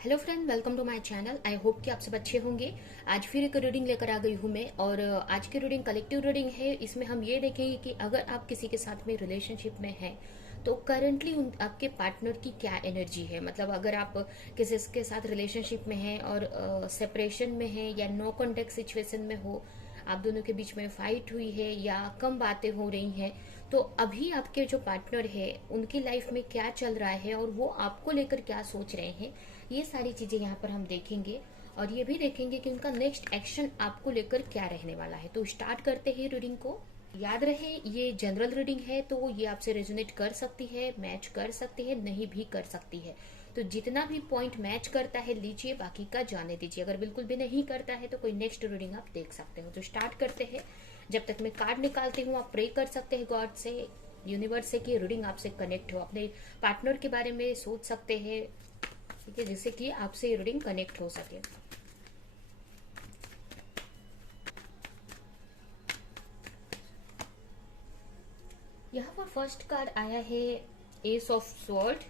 Hello friend, welcome to my channel. I hope कि आप सब अच्छे होंगे। आज फिर एक रीडिंग लेकर आ गई हूँ मैं। और आज की रीडिंग कलेक्टिव रीडिंग है। इसमें हम ये देखेंगे कि अगर आप किसी के साथ में रिलेशनशिप में हैं तो करंटली आपके पार्टनर की क्या एनर्जी है। मतलब अगर आप किसी के साथ रिलेशनशिप में हैं और सेपरेशन में हैं या नो कॉन्टेक्ट सिचुएशन में हो, आप दोनों के बीच में फाइट हुई है या कम बातें हो रही हैं, तो अभी आपके जो पार्टनर है उनकी लाइफ में क्या चल रहा है और वो आपको लेकर क्या सोच रहे हैं, ये सारी चीजें यहाँ पर हम देखेंगे। और ये भी देखेंगे कि उनका नेक्स्ट एक्शन आपको लेकर क्या रहने वाला है। तो स्टार्ट करते हैं रीडिंग को। याद रहे ये जनरल रीडिंग है, तो ये आपसे रेजोनेट कर सकती है, मैच कर सकती है, नहीं भी कर सकती है। तो जितना भी पॉइंट मैच करता है लीजिए, बाकी का जाने दीजिए। अगर बिल्कुल भी नहीं करता है तो कोई नेक्स्ट रीडिंग आप देख सकते हो। तो स्टार्ट करते हैं। जब तक मैं कार्ड निकालती हूँ आप प्रे कर सकते हैं गॉड से, यूनिवर्स से, कि रीडिंग आपसे कनेक्ट हो। अपने पार्टनर के बारे में सोच सकते हैं, ठीक है, जिससे कि आपसे रीडिंग कनेक्ट हो सके। यहाँ पर फर्स्ट कार्ड आया है S of sword,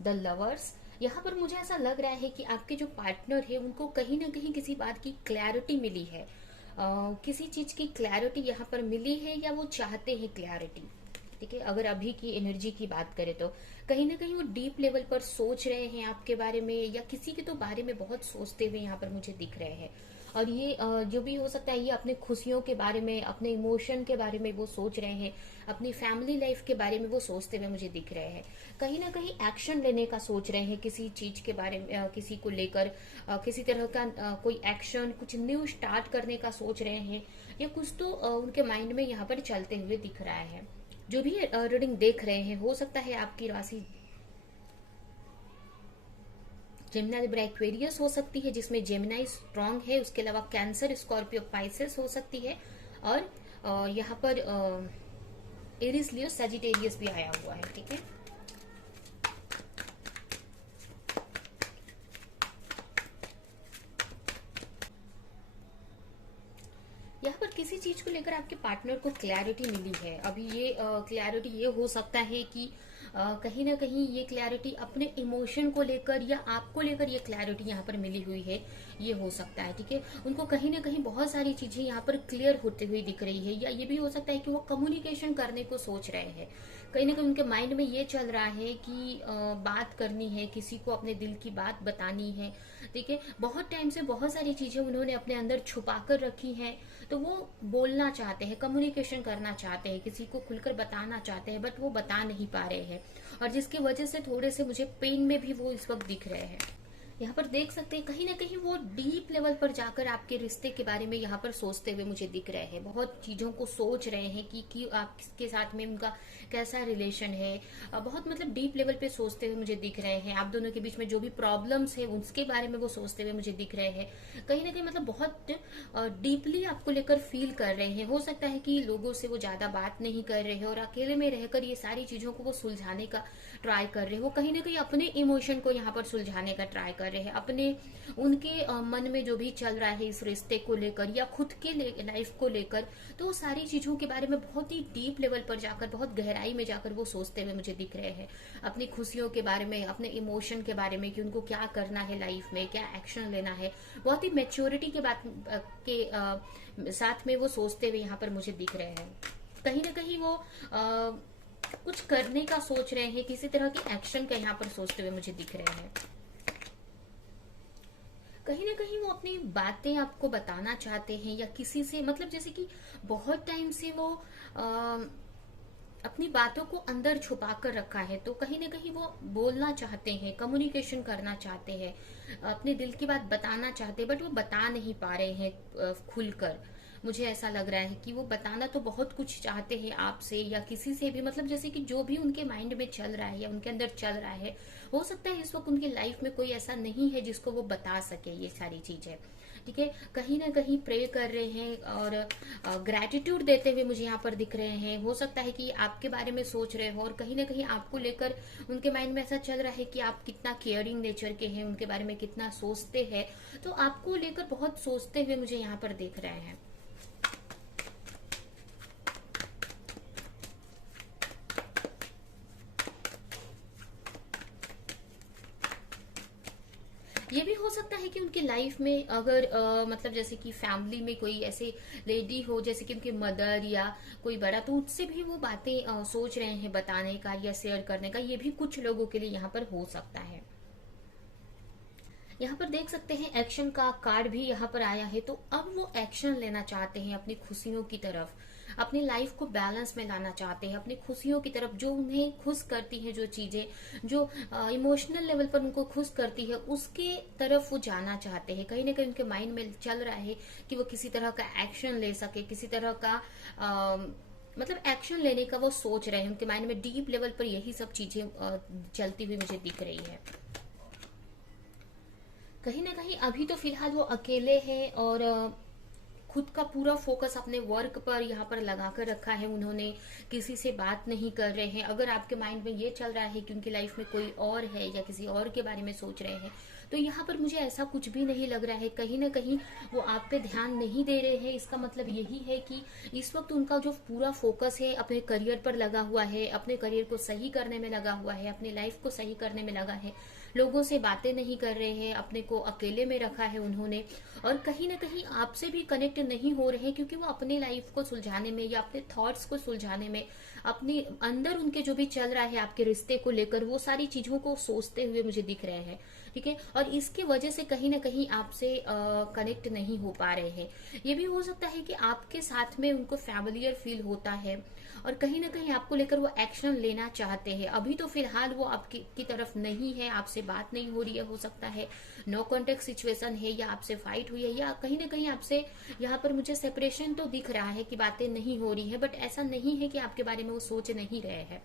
the lovers. यहाँ पर मुझे ऐसा लग रहा है कि आपके जो पार्टनर है उनको कहीं ना कहीं किसी बात की क्लैरिटी मिली है। किसी चीज की क्लैरिटी यहाँ पर मिली है या वो चाहते हैं क्लैरिटी। ठीक है, अगर अभी की एनर्जी की बात करें तो कहीं ना कहीं वो डीप लेवल पर सोच रहे हैं आपके बारे में, या किसी के तो बारे में बहुत सोचते हुए यहाँ पर मुझे दिख रहे हैं। और ये जो भी हो सकता है, ये अपने खुशियों के बारे में, अपने इमोशन के बारे में वो सोच रहे हैं, अपनी फैमिली लाइफ के बारे में वो सोचते हुए मुझे दिख रहे हैं। कहीं ना कहीं एक्शन लेने का सोच रहे हैं किसी चीज के बारे में, किसी को लेकर किसी तरह का कोई एक्शन, कुछ न्यू स्टार्ट करने का सोच रहे हैं, या कुछ तो उनके माइंड में यहाँ पर चलते हुए दिख रहा है। जो भी रीडिंग देख रहे हैं, हो सकता है आपकी राशि जेमिनाई लिब्रा एक्वेरियस हो सकती है, जिसमें जेमिनाई स्ट्रांग है। उसके अलावा कैंसर, स्कॉर्पियो, पाइसेस हो सकती है। और यहाँ पर एरिस, लियो, सजिटेरियस भी आया हुआ है। ठीक है, यहाँ पर किसी चीज को लेकर आपके पार्टनर को क्लैरिटी मिली है। अभी ये क्लैरिटी ये हो सकता है कि कहीं ना कहीं ये क्लैरिटी अपने इमोशन को लेकर या आपको लेकर ये क्लैरिटी यहाँ पर मिली हुई है, ये हो सकता है। ठीक है, उनको कहीं ना कहीं बहुत सारी चीजें यहाँ पर क्लियर होते हुए दिख रही है, या ये भी हो सकता है कि वो कम्युनिकेशन करने को सोच रहे हैं। कहीं ना कहीं उनके माइंड में ये चल रहा है कि बात करनी है, किसी को अपने दिल की बात बतानी है। ठीक है, बहुत टाइम से बहुत सारी चीजें उन्होंने अपने अंदर छुपा कर रखी हैं, तो वो बोलना चाहते हैं, कम्युनिकेशन करना चाहते हैं, किसी को खुलकर बताना चाहते हैं, बट वो बता नहीं पा रहे हैं। और जिसकी वजह से थोड़े से मुझे पेन में भी वो इस वक्त दिख रहे हैं। यहाँ पर देख सकते हैं कहीं ना कहीं वो डीप लेवल पर जाकर आपके रिश्ते के बारे में यहाँ पर सोचते हुए मुझे दिख रहे हैं। बहुत चीजों को सोच रहे हैं कि आपके साथ में उनका कैसा रिलेशन है। बहुत मतलब डीप लेवल पे सोचते हुए मुझे दिख रहे हैं। आप दोनों के बीच में जो भी प्रॉब्लम्स है उसके बारे में वो सोचते हुए मुझे दिख रहे हैं। कहीं ना कहीं मतलब बहुत डीपली आपको लेकर फील कर रहे हैं। हो सकता है कि लोगों से वो ज्यादा बात नहीं कर रहे हैं और अकेले में रहकर ये सारी चीजों को वो सुलझाने का ट्राई कर रहे हैं। वो कहीं ना कहीं अपने इमोशन को यहाँ पर सुलझाने का ट्राई कर रहे हैं, अपने उनके मन में जो भी चल रहा है इस रिश्ते को लेकर या खुद के लाइफ को लेकर, तो वो सारी चीजों के बारे में बहुत ही डीप लेवल पर जाकर, बहुत गहराई में जाकर वो सोचते हुए मुझे दिख रहे हैं। अपनी खुशियों के बारे में, अपने इमोशन के बारे में, कि उनको क्या करना है लाइफ में, क्या एक्शन लेना है। बहुत ही मेच्योरिटी के बात के साथ में वो सोचते हुए यहाँ पर मुझे दिख रहे हैं। कहीं ना कहीं वो कुछ करने का सोच रहे हैं, किसी तरह के एक्शन का यहाँ पर सोचते हुए मुझे दिख रहे हैं। कहीं ना कहीं वो अपनी बातें आपको बताना चाहते हैं, या किसी से, मतलब जैसे कि बहुत टाइम से वो अपनी बातों को अंदर छुपा कर रखा है, तो कहीं ना कहीं वो बोलना चाहते हैं, कम्युनिकेशन करना चाहते हैं, अपने दिल की बात बताना चाहते हैं, बट वो बता नहीं पा रहे हैं खुलकर। मुझे ऐसा लग रहा है कि वो बताना तो बहुत कुछ चाहते हैं आपसे या किसी से भी, मतलब जैसे कि जो भी उनके माइंड में चल रहा है या उनके अंदर चल रहा है। हो सकता है इस वक्त उनकी लाइफ में कोई ऐसा नहीं है जिसको वो बता सके ये सारी चीजें। ठीक है, कहीं ना कहीं प्रे कर रहे हैं और ग्रेटिट्यूड देते हुए मुझे यहाँ पर दिख रहे हैं। हो सकता है कि आपके बारे में सोच रहे हो और कहीं ना कहीं आपको लेकर उनके माइंड में ऐसा चल रहा है कि आप कितना केयरिंग नेचर के हैं, उनके बारे में कितना सोचते हैं। तो आपको लेकर बहुत सोचते हुए मुझे यहाँ पर दिख रहे हैं। ये भी हो सकता है कि उनकी लाइफ में अगर मतलब जैसे कि फैमिली में कोई ऐसे लेडी हो, जैसे कि उनके मदर या कोई बड़ा, तो उससे भी वो बातें सोच रहे हैं बताने का या शेयर करने का। ये भी कुछ लोगों के लिए यहाँ पर हो सकता है। यहाँ पर देख सकते हैं एक्शन का कार्ड भी यहाँ पर आया है, तो अब वो एक्शन लेना चाहते हैं अपनी खुशियों की तरफ, अपनी लाइफ को बैलेंस में लाना चाहते हैं, अपनी खुशियों की तरफ, जो उन्हें खुश करती है, जो चीजें जो इमोशनल लेवल पर उनको खुश करती है, उसके तरफ वो जाना चाहते हैं। कहीं ना कहीं उनके माइंड में चल रहा है कि वो किसी तरह का एक्शन ले सके, किसी तरह का मतलब एक्शन लेने का वो सोच रहे हैं। उनके माइंड में डीप लेवल पर यही सब चीजें चलती हुई मुझे दिख रही है। कहीं ना कहीं अभी तो फिलहाल वो अकेले हैं और खुद का पूरा फोकस अपने वर्क पर यहाँ पर लगा कर रखा है उन्होंने, किसी से बात नहीं कर रहे हैं। अगर आपके माइंड में ये चल रहा है कि उनकी लाइफ में कोई और है या किसी और के बारे में सोच रहे हैं, तो यहाँ पर मुझे ऐसा कुछ भी नहीं लग रहा है। कहीं ना कहीं वो आप पे ध्यान नहीं दे रहे हैं। इसका मतलब यही है कि इस वक्त उनका जो पूरा फोकस है अपने करियर पर लगा हुआ है, अपने करियर को सही करने में लगा हुआ है, अपनी लाइफ को सही करने में लगा है। लोगों से बातें नहीं कर रहे हैं, अपने को अकेले में रखा है उन्होंने, और कहीं ना कहीं आपसे भी कनेक्ट नहीं हो रहे हैं, क्योंकि वो अपनी लाइफ को सुलझाने में या अपने थॉट्स को सुलझाने में, अपने अंदर उनके जो भी चल रहा है आपके रिश्ते को लेकर, वो सारी चीजों को सोचते हुए मुझे दिख रहे हैं। ठीक है, और इसकी वजह से कहीं ना कहीं आपसे कनेक्ट नहीं हो पा रहे हैं। ये भी हो सकता है कि आपके साथ में उनको फैमिलियर फील होता है और कहीं ना कहीं आपको लेकर वो एक्शन लेना चाहते हैं। अभी तो फिलहाल वो आपकी की तरफ नहीं है, आपसे बात नहीं हो रही है, हो सकता है नो कॉन्टेक्ट सिचुएशन है, या आपसे फाइट हुई है, या कहीं ना कहीं आपसे यहाँ पर मुझे सेपरेशन तो दिख रहा है कि बातें नहीं हो रही है, बट ऐसा नहीं है कि आपके बारे में वो सोच नहीं रहे हैं।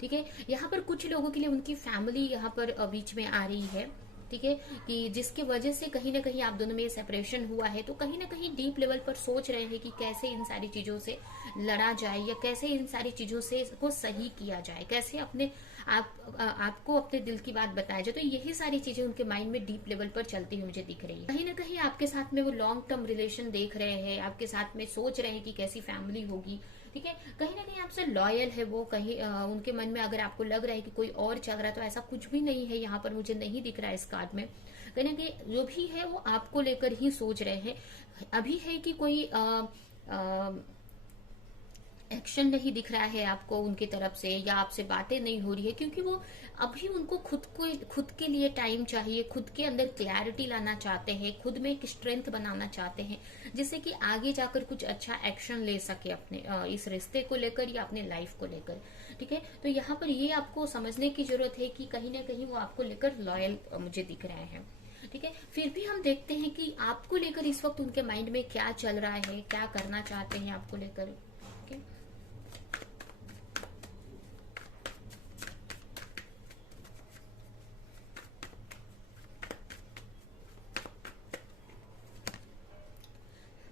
ठीक है, यहाँ पर कुछ लोगों के लिए उनकी फैमिली यहाँ पर बीच में आ रही है। ठीक है, कि जिसकी वजह से कहीं ना कहीं आप दोनों में सेपरेशन हुआ है, तो कहीं ना कहीं डीप लेवल पर सोच रहे हैं कि कैसे इन सारी चीजों से लड़ा जाए, या कैसे इन सारी चीजों से को सही किया जाए, कैसे अपने आपको अपने दिल की बात बताया जाए। तो यही सारी चीजें उनके माइंड में डीप लेवल पर चलती हुई मुझे दिख रही है। कहीं ना कहीं आपके साथ में वो लॉन्ग टर्म रिलेशन देख रहे हैं, आपके साथ में सोच रहे हैं कि कैसी फैमिली होगी। ठीक है, कहीं ना कहीं आपसे लॉयल है वो। कहीं उनके मन में अगर आपको लग रहा है कि कोई और चल रहा है, तो ऐसा कुछ भी नहीं है, यहाँ पर मुझे नहीं दिख रहा है इस कार्ड में। कहीं ना कहीं जो भी है वो आपको लेकर ही सोच रहे हैं। अभी है कि कोई एक्शन नहीं दिख रहा है आपको उनकी तरफ से, या आपसे बातें नहीं हो रही है, क्योंकि वो अभी उनको खुद के लिए टाइम चाहिए, खुद के अंदर क्लैरिटी लाना चाहते हैं, खुद में एक स्ट्रेंथ बनाना चाहते हैं, जिससे कि आगे जाकर कुछ अच्छा एक्शन ले सके अपने इस रिश्ते को लेकर या अपने लाइफ को लेकर। ठीक है, तो यहाँ पर ये आपको समझने की जरूरत है कि कहीं ना कहीं वो आपको लेकर लॉयल मुझे दिख रहे हैं। ठीक है, फिर भी हम देखते हैं कि आपको लेकर इस वक्त उनके माइंड में क्या चल रहा है, क्या करना चाहते हैं आपको लेकर। ठीक है,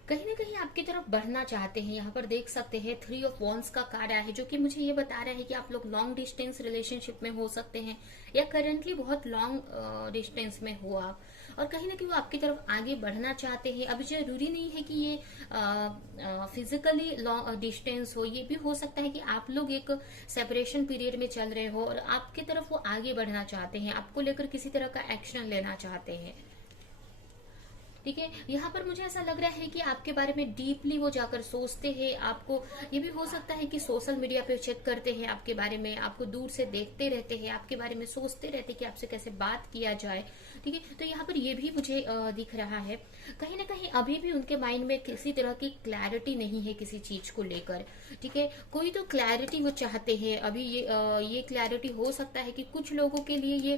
कहीं ना कहीं आपकी तरफ बढ़ना चाहते हैं। यहाँ पर देख सकते हैं 3 ऑफ वॉन्ड्स का कार्ड आया है, जो कि मुझे ये बता रहा है कि आप लोग लॉन्ग डिस्टेंस रिलेशनशिप में हो सकते हैं, या करंटली बहुत लॉन्ग डिस्टेंस में हो आप, और कहीं ना कहीं वो आपकी तरफ आगे बढ़ना चाहते हैं। अभी जरूरी नहीं है कि ये फिजिकली लॉन्ग डिस्टेंस हो, ये भी हो सकता है कि आप लोग एक सेपरेशन पीरियड में चल रहे हो और आपकी तरफ वो आगे बढ़ना चाहते हैं, आपको लेकर किसी तरह का एक्शन लेना चाहते हैं। ठीक है, यहाँ पर मुझे ऐसा लग रहा है कि आपके बारे में डीपली वो जाकर सोचते हैं। आपको ये भी हो सकता है कि सोशल मीडिया पे चेक करते हैं आपके बारे में, आपको दूर से देखते रहते हैं, आपके बारे में सोचते रहते हैं कि आपसे कैसे बात किया जाए। ठीक है, तो यहाँ पर ये भी मुझे दिख रहा है। कहीं ना कहीं अभी भी उनके माइंड में किसी तरह की क्लैरिटी नहीं है किसी चीज को लेकर। ठीक है, कोई तो क्लैरिटी वो चाहते हैं अभी। ये क्लैरिटी हो सकता है कि कुछ लोगों के लिए ये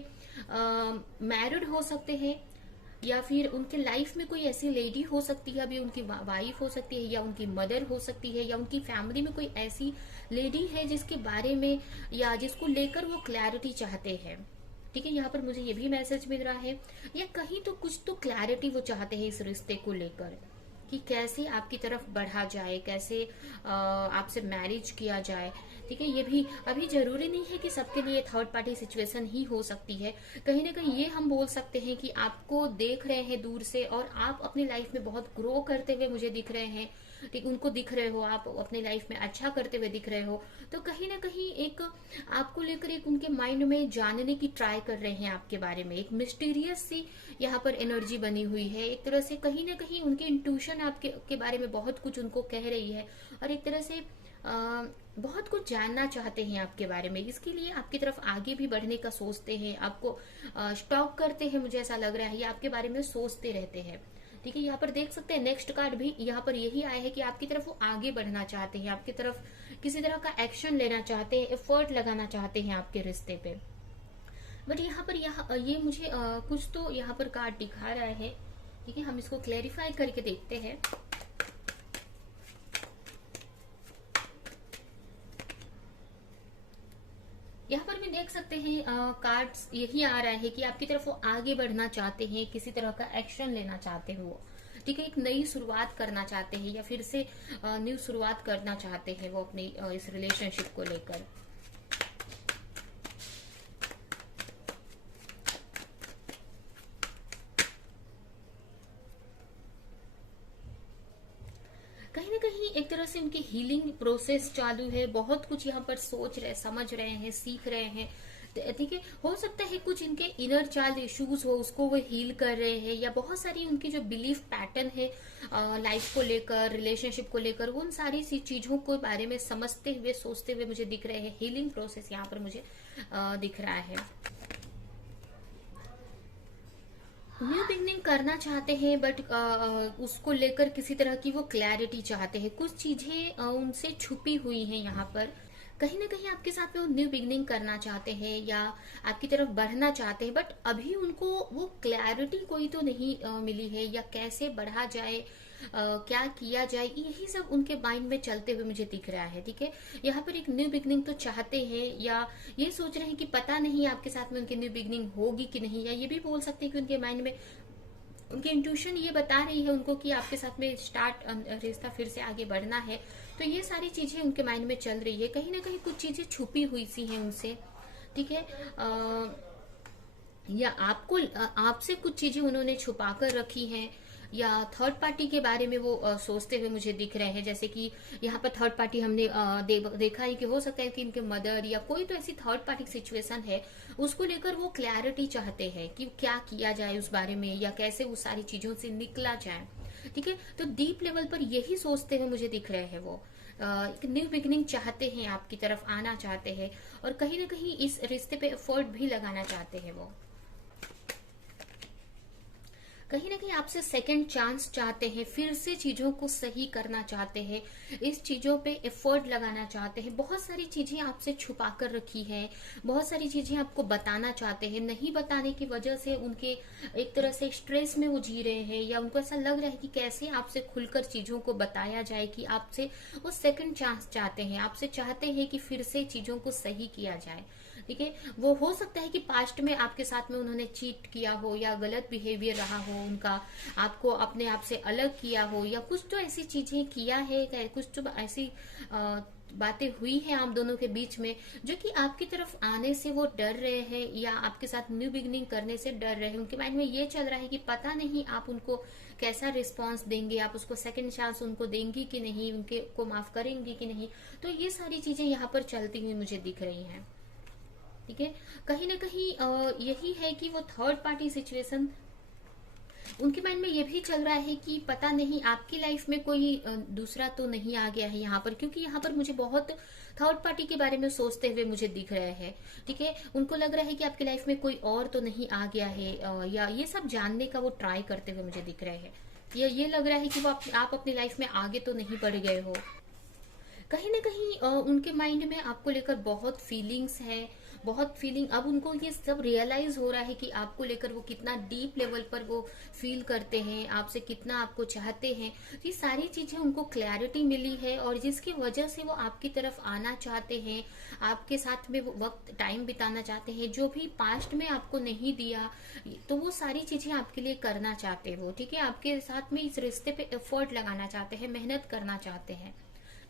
मैरिड हो सकते हैं, या फिर उनके लाइफ में कोई ऐसी लेडी हो सकती है, अभी उनकी वाइफ हो सकती है, या उनकी मदर हो सकती है, या उनकी फैमिली में कोई ऐसी लेडी है जिसके बारे में या जिसको लेकर वो क्लैरिटी चाहते हैं। ठीक है, यहाँ पर मुझे ये भी मैसेज मिल रहा है, या कहीं तो कुछ तो क्लैरिटी वो चाहते हैं इस रिश्ते को लेकर, कि कैसे आपकी तरफ बढ़ा जाए, कैसे आपसे मैरिज किया जाए। ठीक है, ये भी अभी जरूरी नहीं है कि सबके लिए थर्ड पार्टी सिचुएशन ही हो सकती है। कहीं ना कहीं ये हम बोल सकते हैं कि आपको देख रहे हैं दूर से, और आप अपनी लाइफ में बहुत ग्रो करते हुए मुझे दिख रहे हैं। ठीक, उनको दिख रहे हो, आप अपने लाइफ में अच्छा करते हुए दिख रहे हो, तो कहीं ना कहीं एक आपको लेकर एक उनके माइंड में जानने की ट्राई कर रहे हैं आपके बारे में। एक मिस्टीरियस सी यहाँ पर एनर्जी बनी हुई है, एक तरह से कहीं ना कहीं उनकी इंट्यूशन आपके के बारे में बहुत कुछ उनको कह रही है, और एक तरह से बहुत कुछ जानना चाहते हैं आपके बारे में। इसके लिए आपकी तरफ आगे भी बढ़ने का सोचते हैं, आपको स्टॉक करते हैं, मुझे ऐसा लग रहा है, ये आपके बारे में सोचते रहते हैं। ठीक है, यहाँ पर देख सकते हैं नेक्स्ट कार्ड भी यहाँ पर यही आया है कि आपकी तरफ वो आगे बढ़ना चाहते हैं, आपकी तरफ किसी तरह का एक्शन लेना चाहते हैं, एफर्ट लगाना चाहते हैं आपके रिश्ते पे। बट यहाँ पर ये मुझे कुछ तो यहाँ पर कार्ड दिखा रहा है। ठीक है, हम इसको क्लेरिफाई करके देखते हैं। यहाँ पर भी देख सकते हैं कार्ड्स यही आ रहा है कि आपकी तरफ वो आगे बढ़ना चाहते हैं, किसी तरह का एक्शन लेना चाहते हो वो। ठीक है, एक नई शुरुआत करना चाहते हैं, या फिर से न्यू शुरुआत करना चाहते हैं वो अपनी इस रिलेशनशिप को लेकर। कहीं ना कहीं एक तरह से उनकी हीलिंग प्रोसेस चालू है, बहुत कुछ यहाँ पर सोच रहे, समझ रहे हैं, सीख रहे हैं। ठीक है, हो सकता है कुछ इनके इनर चाइल्ड इश्यूज हो, उसको वो हील कर रहे हैं, या बहुत सारी उनकी जो बिलीफ पैटर्न है लाइफ को लेकर, रिलेशनशिप को लेकर, उन सारी सी चीजों को बारे में समझते हुए, सोचते हुए मुझे दिख रहे हैं। हीलिंग प्रोसेस यहाँ पर मुझे दिख रहा है। न्यू बिगनिंग करना चाहते हैं, बट उसको लेकर किसी तरह की वो क्लैरिटी चाहते हैं, कुछ चीजें उनसे छुपी हुई हैं यहाँ पर। कहीं ना कहीं आपके साथ में वो न्यू बिगनिंग करना चाहते हैं या आपकी तरफ बढ़ना चाहते हैं, बट अभी उनको वो क्लैरिटी कोई तो नहीं मिली है, या कैसे बढ़ा जाए, क्या किया जाए, यही सब उनके माइंड में चलते हुए मुझे दिख रहा है। ठीक है, यहाँ पर एक न्यू बिगनिंग तो चाहते हैं, या ये सोच रहे हैं कि पता नहीं आपके साथ में उनकी न्यू बिगनिंग होगी कि नहीं, या ये भी बोल सकते हैं कि उनके माइंड में उनकी इंट्यूशन ये बता रही है उनको कि आपके साथ में स्टार्ट रिश्ता फिर से आगे बढ़ना है। तो ये सारी चीजें उनके माइंड में चल रही है, कहीं ना कहीं कुछ चीजें छुपी हुई सी हैं उनसे। ठीक है, या आपसे कुछ चीजें उन्होंने छुपा कर रखी हैं, या थर्ड पार्टी के बारे में वो सोचते हुए मुझे दिख रहे हैं। जैसे कि यहाँ पर थर्ड पार्टी हमने देखा है कि हो सकता है कि इनके मदर या कोई तो ऐसी थर्ड पार्टी सिचुएशन है, उसको लेकर वो क्लैरिटी चाहते हैं कि क्या किया जाए उस बारे में, या कैसे उस सारी चीजों से निकला जाए। ठीक है, तो डीप लेवल पर यही सोचते हुए मुझे दिख रहे हैं वो। एक न्यू बिगिनिंग चाहते हैं, आपकी तरफ आना चाहते हैं, और कहीं ना कहीं इस रिश्ते पे एफर्ट भी लगाना चाहते हैं वो। कहीं ना कहीं आपसे सेकंड चांस चाहते हैं, फिर से चीजों को सही करना चाहते हैं, इस चीजों पे एफर्ट लगाना चाहते हैं। बहुत सारी चीजें आपसे छुपा कर रखी है, बहुत सारी चीजें आपको बताना चाहते हैं, नहीं बताने की वजह से उनके एक तरह से स्ट्रेस में वो जी रहे हैं, या उनको ऐसा लग रहा है कि कैसे आपसे खुलकर चीजों को बताया जाए, कि आपसे वो सेकंड चांस चाहते हैं, आपसे चाहते हैं कि फिर से चीजों को सही किया जाए। ठीक है, वो हो सकता है कि पास्ट में आपके साथ में उन्होंने चीट किया हो, या गलत बिहेवियर रहा हो उनका, आपको अपने आप से अलग किया हो, या कुछ तो ऐसी चीजें किया है, कुछ तो ऐसी बातें हुई हैं आप दोनों के बीच में, जो कि आपकी तरफ आने से वो डर रहे हैं, या आपके साथ न्यू बिगनिंग करने से डर रहे हैं। उनके माइंड में ये चल रहा है कि पता नहीं आप उनको कैसा रिस्पांस देंगे, आप उसको सेकंड चांस उनको देंगी कि नहीं, उनके को माफ करेंगी कि नहीं। तो ये सारी चीजें यहाँ पर चलती हुई मुझे दिख रही हैं। ठीक है, कहीं ना कहीं यही है कि वो थर्ड पार्टी सिचुएशन उनके माइंड में ये भी चल रहा है कि पता नहीं आपकी लाइफ में कोई दूसरा तो नहीं आ गया है यहाँ पर, क्योंकि यहाँ पर मुझे बहुत थर्ड पार्टी के बारे में सोचते हुए मुझे दिख रहे हैं। ठीक है, उनको लग रहा है कि आपकी लाइफ में कोई और तो नहीं आ गया है, या ये सब जानने का वो ट्राई करते हुए मुझे दिख रहे हैं। ये लग रहा है कि वो आप अपनी लाइफ में आगे तो नहीं बढ़ गए हो। कहीं ना कहीं उनके माइंड में आपको लेकर बहुत फीलिंग्स है, बहुत फीलिंग। अब उनको ये सब रियलाइज हो रहा है कि आपको लेकर वो कितना डीप लेवल पर वो फील करते हैं, आपसे कितना आपको चाहते हैं। ये सारी चीजें उनको क्लैरिटी मिली है, और जिसकी वजह से वो आपकी तरफ आना चाहते हैं, आपके साथ में वो वक्त टाइम बिताना चाहते हैं, जो भी पास्ट में आपको नहीं दिया, तो वो सारी चीजें आपके लिए करना चाहते हैं वो। ठीक है, आपके साथ में इस रिश्ते पे एफर्ट लगाना चाहते हैं, मेहनत करना चाहते हैं।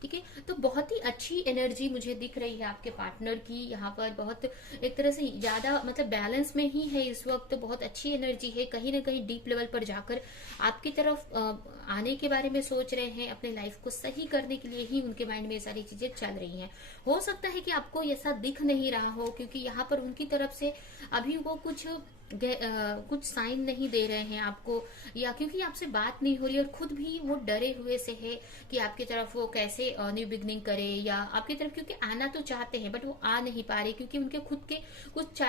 ठीक है। तो बहुत ही अच्छी एनर्जी मुझे दिख रही है आपके पार्टनर की यहाँ पर, बहुत एक तरह से ज्यादा मतलब बैलेंस में ही है इस वक्त, बहुत अच्छी एनर्जी है। कहीं ना कहीं डीप लेवल पर जाकर आपकी तरफ आने के बारे में सोच रहे हैं, अपने लाइफ को सही करने के लिए ही उनके माइंड में ये सारी चीजें चल रही हैं। हो सकता है कि आपको ऐसा दिख नहीं रहा हो, क्योंकि यहाँ पर उनकी तरफ से अभी वो कुछ साइन नहीं दे रहे हैं आपको, या क्योंकि आपसे बात नहीं हो रही और खुद भी वो डरे हुए से है कि आपकी तरफ वो कैसे न्यू बिगनिंग करे, या आपकी तरफ क्योंकि आना तो चाहते हैं बट वो आ नहीं पा रहे, क्योंकि उनके खुद के कुछ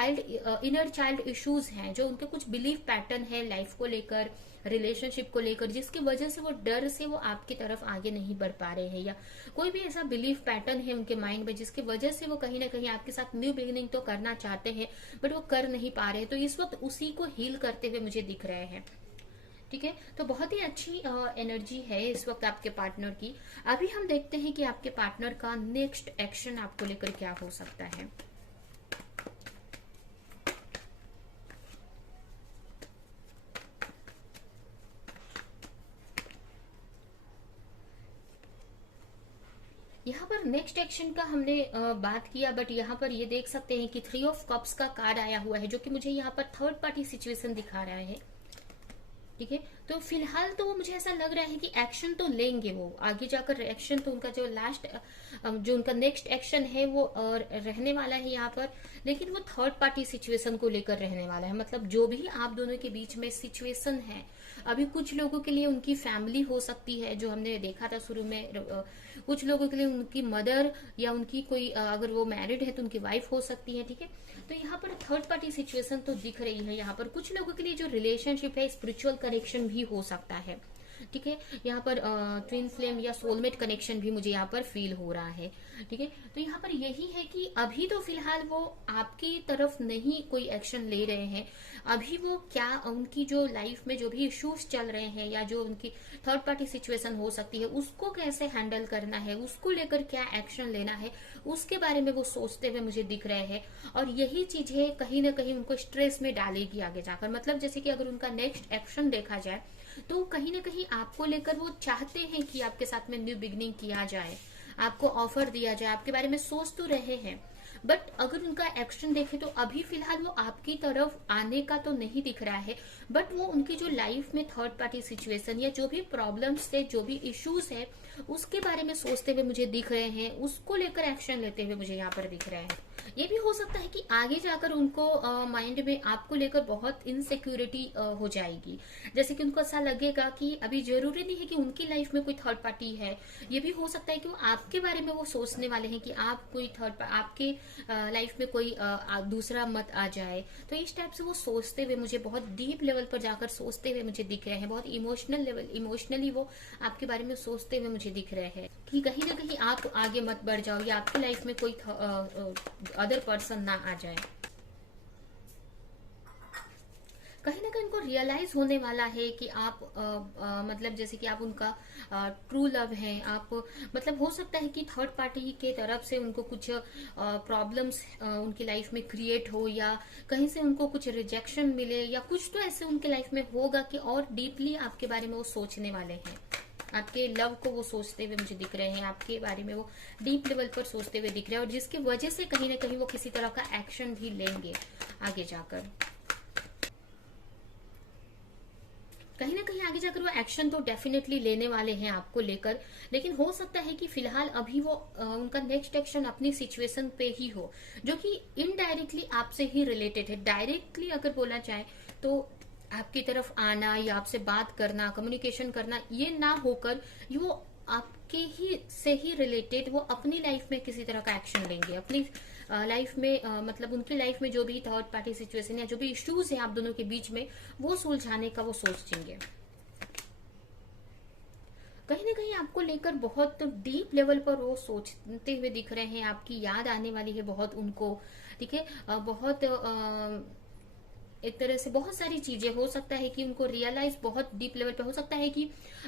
इनर चाइल्ड इश्यूज हैं, जो उनके कुछ बिलीफ पैटर्न है लाइफ को लेकर, रिलेशनशिप को लेकर, जिसकी वजह से वो डर से वो आपकी तरफ आगे नहीं बढ़ पा रहे हैं, या कोई भी ऐसा बिलीफ पैटर्न है उनके माइंड में जिसकी वजह से वो कहीं ना कहीं आपके साथ न्यू बिगिनिंग तो करना चाहते हैं बट वो कर नहीं पा रहे हैं। तो इस वक्त उसी को हील करते हुए मुझे दिख रहे हैं। ठीक है, तो बहुत ही अच्छी एनर्जी है इस वक्त आपके पार्टनर की। अभी हम देखते हैं कि आपके पार्टनर का नेक्स्ट एक्शन आपको लेकर क्या हो सकता है। यहाँ पर नेक्स्ट एक्शन का हमने बात किया, बट यहाँ पर ये देख सकते हैं कि 3 ऑफ कप्स का कार्ड आया हुआ है, जो कि मुझे यहाँ पर थर्ड पार्टी सिचुएशन दिखा रहा है। ठीक है, तो फिलहाल तो मुझे ऐसा लग रहा है कि एक्शन तो लेंगे वो आगे जाकर, एक्शन तो उनका जो लास्ट जो उनका नेक्स्ट एक्शन है वो रहने वाला है यहाँ पर, लेकिन वो थर्ड पार्टी सिचुएशन को लेकर रहने वाला है। मतलब जो भी आप दोनों के बीच में सिचुएशन है, अभी कुछ लोगों के लिए उनकी फैमिली हो सकती है, जो हमने देखा था शुरू में, कुछ लोगों के लिए उनकी मदर, या उनकी कोई अगर वो मैरिड है तो उनकी वाइफ हो सकती है। ठीक है, तो यहाँ पर थर्ड पार्टी सिचुएशन तो दिख रही है। यहाँ पर कुछ लोगों के लिए जो रिलेशनशिप है स्पिरिचुअल कनेक्शन भी हो सकता है। ठीक है, यहाँ पर ट्विन फ्लेम या सोलमेट कनेक्शन भी मुझे यहाँ पर फील हो रहा है। ठीक है, तो यहाँ पर यही है कि अभी तो फिलहाल वो आपकी तरफ नहीं कोई एक्शन ले रहे हैं। अभी वो क्या उनकी जो लाइफ में जो भी इश्यूज चल रहे हैं, या जो उनकी थर्ड पार्टी सिचुएशन हो सकती है, उसको कैसे हैंडल करना है, उसको लेकर क्या एक्शन लेना है, उसके बारे में वो सोचते हुए मुझे दिख रहे हैं। और यही चीजें कहीं ना कहीं उनको स्ट्रेस में डालेगी आगे जाकर। मतलब जैसे कि अगर उनका नेक्स्ट एक्शन देखा जाए तो कहीं ना कहीं आपको लेकर वो चाहते हैं कि आपके साथ में न्यू बिगनिंग किया जाए, आपको ऑफर दिया जाए, आपके बारे में सोच तो रहे हैं, बट अगर उनका एक्शन देखे तो अभी फिलहाल वो आपकी तरफ आने का तो नहीं दिख रहा है, बट वो उनकी जो लाइफ में थर्ड पार्टी सिचुएशन या जो भी प्रॉब्लम्स है, जो भी इश्यूज है, उसके बारे में सोचते हुए मुझे दिख रहे हैं, उसको लेकर एक्शन लेते हुए मुझे यहाँ पर दिख रहे हैं। ये भी हो सकता है कि आगे जाकर उनको माइंड में आपको लेकर बहुत इनसिक्योरिटी हो जाएगी, जैसे कि उनको ऐसा लगेगा कि अभी जरूरी नहीं है कि उनकी लाइफ में कोई थर्ड पार्टी है। ये भी हो सकता है कि वो आपके बारे में वो सोचने वाले हैं कि आप कोई आपके लाइफ में कोई दूसरा मत आ जाए। तो इस टाइप से वो सोचते हुए मुझे बहुत डीप लेवल पर जाकर सोचते हुए मुझे दिख रहे हैं, बहुत इमोशनली वो आपके बारे में सोचते हुए मुझे दिख रहे हैं कि कहीं ना कहीं आप आगे मत बढ़ जाओ, या आपकी लाइफ में कोई अदर पर्सन ना आ जाए। कहीं ना कहीं उनको रियलाइज होने वाला है कि आप मतलब जैसे कि आप उनका ट्रू लव है। आप मतलब हो सकता है कि थर्ड पार्टी के तरफ से उनको कुछ प्रॉब्लम्स उनकी लाइफ में क्रिएट हो, या कहीं से उनको कुछ रिजेक्शन मिले, या कुछ तो ऐसे उनके लाइफ में होगा कि और डीपली आपके बारे में वो सोचने वाले हैं। आपके लव को वो सोचते हुए मुझे दिख रहे हैं, आपके बारे में वो डीप लेवल पर सोचते हुए दिख रहे हैं, और जिसकी वजह से कहीं ना कहीं वो किसी तरह का एक्शन भी लेंगे आगे जाकर। कहीं ना कहीं आगे जाकर वो एक्शन तो डेफिनेटली लेने वाले हैं आपको लेकर, लेकिन हो सकता है कि फिलहाल अभी वो उनका नेक्स्ट एक्शन अपनी सिचुएशन पे ही हो, जो कि इनडायरेक्टली आपसे ही रिलेटेड है। डायरेक्टली अगर बोला जाए तो आपकी तरफ आना या आपसे बात करना, कम्युनिकेशन करना, ये ना होकर वो आपके ही से ही रिलेटेड वो अपनी लाइफ में किसी तरह का एक्शन लेंगे, अपनी लाइफ में मतलब उनकी लाइफ में जो भी थर्ड पार्टी सिचुएशन या जो भी इश्यूज है आप दोनों के बीच में, वो सुलझाने का वो सोचेंगे। कहीं ना कहीं आपको लेकर बहुत डीप लेवल पर वो सोचते हुए दिख रहे हैं, आपकी याद आने वाली है बहुत उनको। ठीक है, बहुत एक तरह से बहुत सारी चीजें हो सकता है कि उनको रियलाइज बहुत डीप लेवल पे हो सकता है कि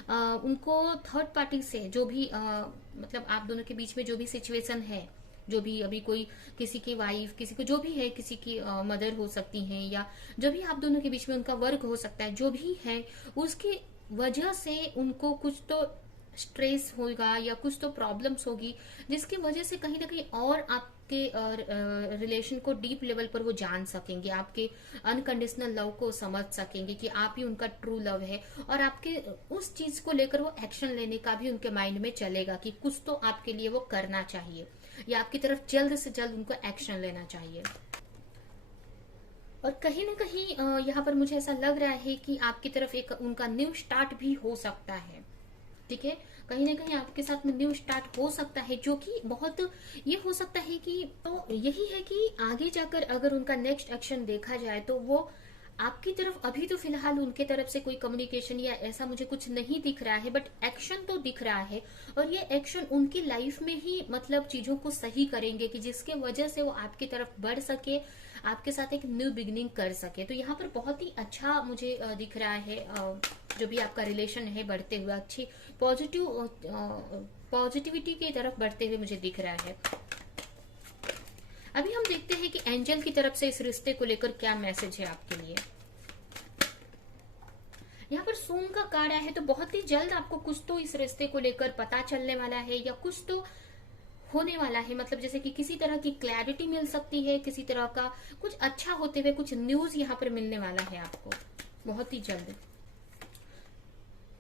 उनको थर्ड पार्टी से जो भी मतलब आप दोनों के बीच में जो भी सिचुएशन है, जो भी अभी कोई किसी की वाइफ, किसी को जो भी है, किसी की मदर हो सकती हैं, या जो भी आप दोनों के बीच में उनका वर्क हो सकता है, जो भी है उसकी वजह से उनको कुछ तो स्ट्रेस होगा या कुछ तो प्रॉब्लम्स होगी, जिसकी वजह से कहीं ना कहीं और आपके रिलेशन को डीप लेवल पर वो जान सकेंगे, आपके अनकंडीशनल लव को समझ सकेंगे कि आप ही उनका ट्रू लव है, और आपके उस चीज को लेकर वो एक्शन लेने का भी उनके माइंड में चलेगा कि कुछ तो आपके लिए वो करना चाहिए, या आपकी तरफ जल्द से जल्द उनको एक्शन लेना चाहिए। और कहीं ना कहीं यहाँ पर मुझे ऐसा लग रहा है कि आपकी तरफ एक उनका न्यू स्टार्ट भी हो सकता है। ठीक है, कहीं ना कहीं आपके साथ में न्यू स्टार्ट हो सकता है, जो कि बहुत ये हो सकता है कि तो यही है कि आगे जाकर अगर उनका नेक्स्ट एक्शन देखा जाए तो वो आपकी तरफ, अभी तो फिलहाल उनके तरफ से कोई कम्युनिकेशन या ऐसा मुझे कुछ नहीं दिख रहा है, बट एक्शन तो दिख रहा है, और ये एक्शन उनकी लाइफ में ही मतलब चीजों को सही करेंगे कि जिसके वजह से वो आपकी तरफ बढ़ सके, आपके साथ एक न्यू बिगिनिंग कर सके। तो यहाँ पर बहुत ही अच्छा मुझे दिख रहा है, जो भी आपका रिलेशन है बढ़ते हुए अच्छी पॉजिटिविटी की तरफ बढ़ते हुए मुझे दिख रहा है। अभी हम देखते हैं कि एंजल की तरफ से इस रिश्ते को लेकर क्या मैसेज है आपके लिए। यहाँ पर सून का कार्ड आया है, तो बहुत ही जल्द आपको कुछ तो इस रिश्ते को लेकर पता चलने वाला है, या कुछ तो होने वाला है, मतलब जैसे कि किसी तरह की क्लैरिटी मिल सकती है, किसी तरह का कुछ अच्छा होते हुए कुछ न्यूज यहाँ पर मिलने वाला है आपको बहुत ही जल्द।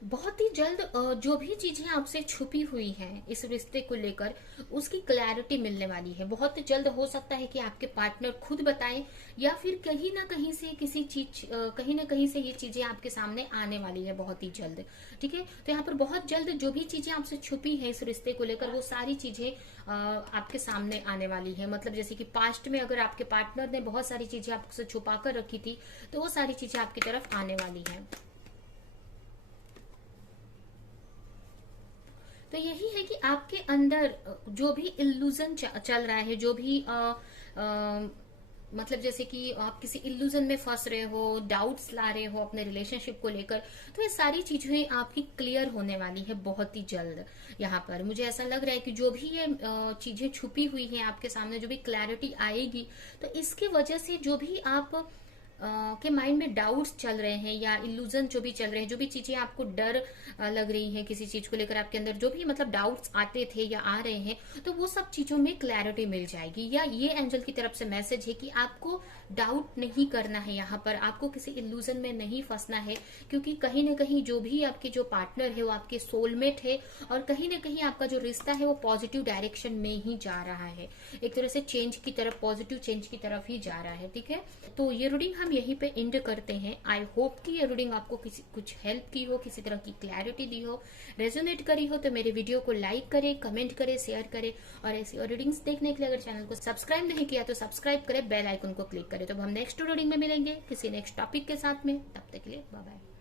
बहुत ही जल्द जो भी चीजें आपसे छुपी हुई हैं इस रिश्ते को लेकर, उसकी क्लैरिटी मिलने वाली है। बहुत जल्द हो सकता है कि आपके पार्टनर खुद बताएं, या फिर कहीं ना कहीं से किसी चीज कहीं ना कहीं से ये चीजें आपके सामने आने वाली है बहुत ही जल्द। ठीक है, तो यहाँ पर बहुत जल्द जो भी चीजें आपसे छुपी है इस रिश्ते को लेकर, वो सारी चीजें आपके सामने आने वाली है। मतलब जैसे कि पास्ट में अगर आपके पार्टनर ने बहुत सारी चीजें आपसे छुपा कर रखी थी, तो वो सारी चीजें आपकी तरफ आने वाली है। तो यही है कि आपके अंदर जो भी इल्यूजन चल रहा है, जो भी मतलब जैसे कि आप किसी इल्यूजन में फंस रहे हो, डाउट्स ला रहे हो अपने रिलेशनशिप को लेकर, तो ये सारी चीजें आपकी क्लियर होने वाली है बहुत ही जल्द। यहाँ पर मुझे ऐसा लग रहा है कि जो भी ये चीजें छुपी हुई हैं आपके सामने, जो भी क्लैरिटी आएगी, तो इसकी वजह से जो भी आप के माइंड में डाउट्स चल रहे हैं या इल्यूजन जो भी चल रहे हैं, जो भी चीजें आपको डर लग रही हैं किसी चीज को लेकर, आपके अंदर जो भी मतलब डाउट्स आते थे या आ रहे हैं, तो वो सब चीजों में क्लैरिटी मिल जाएगी। या ये एंजल की तरफ से मैसेज है कि आपको डाउट नहीं करना है, यहाँ पर आपको किसी इल्यूजन में नहीं फंसना है, क्योंकि कहीं ना कहीं जो भी आपके जो पार्टनर है वो आपके सोलमेट है, और कहीं ना कहीं आपका जो रिश्ता है वो पॉजिटिव डायरेक्शन में ही जा रहा है, एक तरह से चेंज की तरफ, पॉजिटिव चेंज की तरफ ही जा रहा है। ठीक है, तो ये रीडिंग हम यहीं पे एंड करते हैं। आई होप कि ये रीडिंग आपको कुछ हेल्प की हो, किसी तरह की क्लैरिटी दी हो, रेजोनेट करी हो, तो मेरे वीडियो को लाइक करें, कमेंट करें, शेयर करें, और ऐसी और रीडिंग्स देखने के लिए अगर चैनल को सब्सक्राइब नहीं किया तो सब्सक्राइब करें, बेल आइकन को क्लिक करें। तो हम नेक्स्ट रीडिंग में मिलेंगे किसी नेक्स्ट टॉपिक के साथ में, तब तक के लिए बाय बाय।